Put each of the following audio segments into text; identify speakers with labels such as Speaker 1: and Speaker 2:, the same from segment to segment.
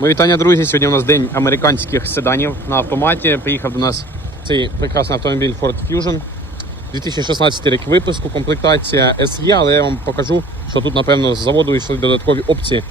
Speaker 1: Мої вітання, друзі. Сьогодні у нас день американських седанів на автоматі. Приїхав до нас цей прекрасний автомобіль Ford Fusion. 2016 рік випуску, комплектація SE, але я вам покажу, що тут, напевно, з заводу йшли додаткові опції,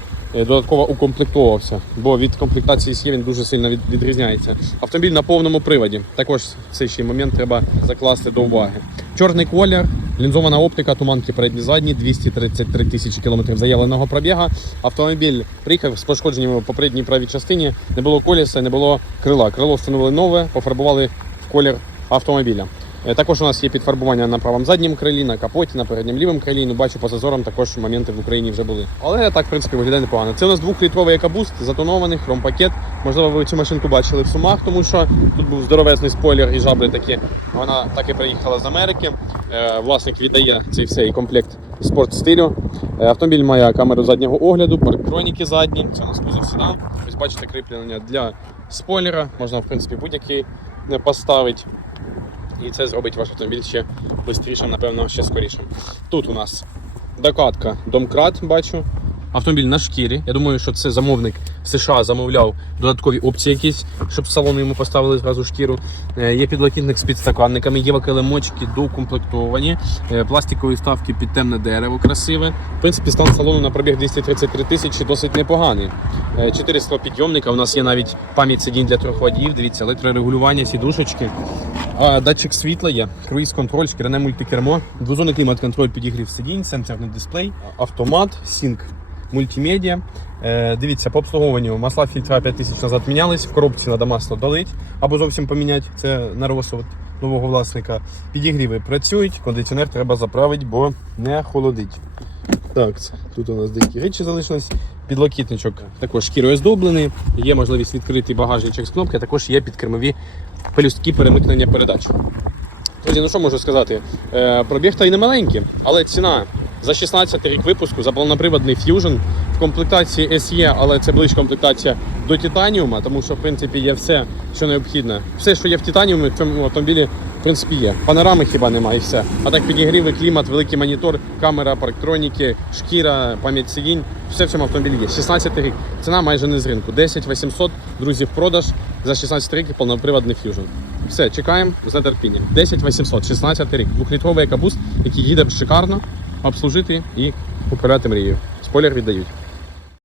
Speaker 1: додатково укомплектовувався, бо від комплектації SE він дуже сильно від- відрізняється. Автомобіль на повному приводі. Також цей ще момент треба закласти до уваги. Чорний колір, лінзована оптика, туманки передні задні, 233 тисячі кілометрів заявленого пробіга. Автомобіль приїхав з пошкодженнями в попередній правій частині. Не було коліса, не було крила. Крило встановили нове, пофарбували в колір автомобіля. Е, Також у нас є підфарбування на правому заднім крилі, на капоті, на передньому лівому крилі. Ну, бачу, по зазорам також моменти в Україні вже були. Але так, в принципі, виглядає непогано. Це у нас двохлітровий екобуст, затонований, хромпакет. Можливо, ви цю машинку бачили в Сумах, тому що тут був здоровезний спойлер і жабри такі. Вона так і приїхала з Америки. Е, Власник віддає цей всей комплект спорт стилю. Е, Автомобіль має камеру заднього огляду, парктроніки задні. Це у нас кузов седан. Ось бачите кріплення для спойлера. Можна, в принципі, будь-який поставити. І це зробить ваш автомобіль ще швидшим, напевно, ще скорішим. Тут у нас докатка домкрат, бачу. Автомобіль на шкірі. Я думаю, що це замовник США замовляв додаткові опції якісь, щоб салону йому поставили зразу шкіру. Е, Є підлокітник з підстаканниками, є килимочки докомплектовані, е, пластикові вставки під темне дерево красиве. В принципі, стан салону на пробіг 233 тисячі досить непоганий. Е, Чотири склопідйомника. У нас є навіть пам'ять сидінь для трьох водіїв. Дивіться, електрорегулювання, сідушечки. Датчик світла є, круїз-контроль, шкіряне мультикермо, двозонний клімат-контроль, підігрів сидінь, сенсорний дисплей, автомат, сінк, мультимедіа. Е, дивіться, по обслуговуванню масла фільтра 5 тисяч назад мінялись, в коробці треба масло долити або зовсім поміняти, це на розсуд нового власника. Підігріви працюють, кондиціонер треба заправити, бо не холодить. Так, тут у нас деякі речі залишились. Підлокітничок також шкірою оздоблений. Є можливість відкрити багажничок з кнопки, а також є підкермові пелюстки перемикнення передач. Друзі, ну що можу сказати? Е, пробіг та й не маленький, але ціна за 16 рік випуску за повноприводний Fusion в комплектації SE, але це ближче комплектація до Титаніума, тому що в принципі є все, що необхідне. Все, що є в Титаніумі, в цьому автомобілі принципі є. Панорами хіба немає і все. А так підігріви, клімат, великий монітор, камера, парктроніки, шкіра, пам'ять сидінь. Все в цьому автомобілі є. 16 рік. Ціна майже не з ринку. 10 800, друзі, в продаж за 16 рік повноприводний Fusion. Все, чекаємо з нетерпінням. 10 800, 16 рік. Двохлітровий екобуст, який їде шикарно, обслужити і покоряти мрію. Спойлер віддають.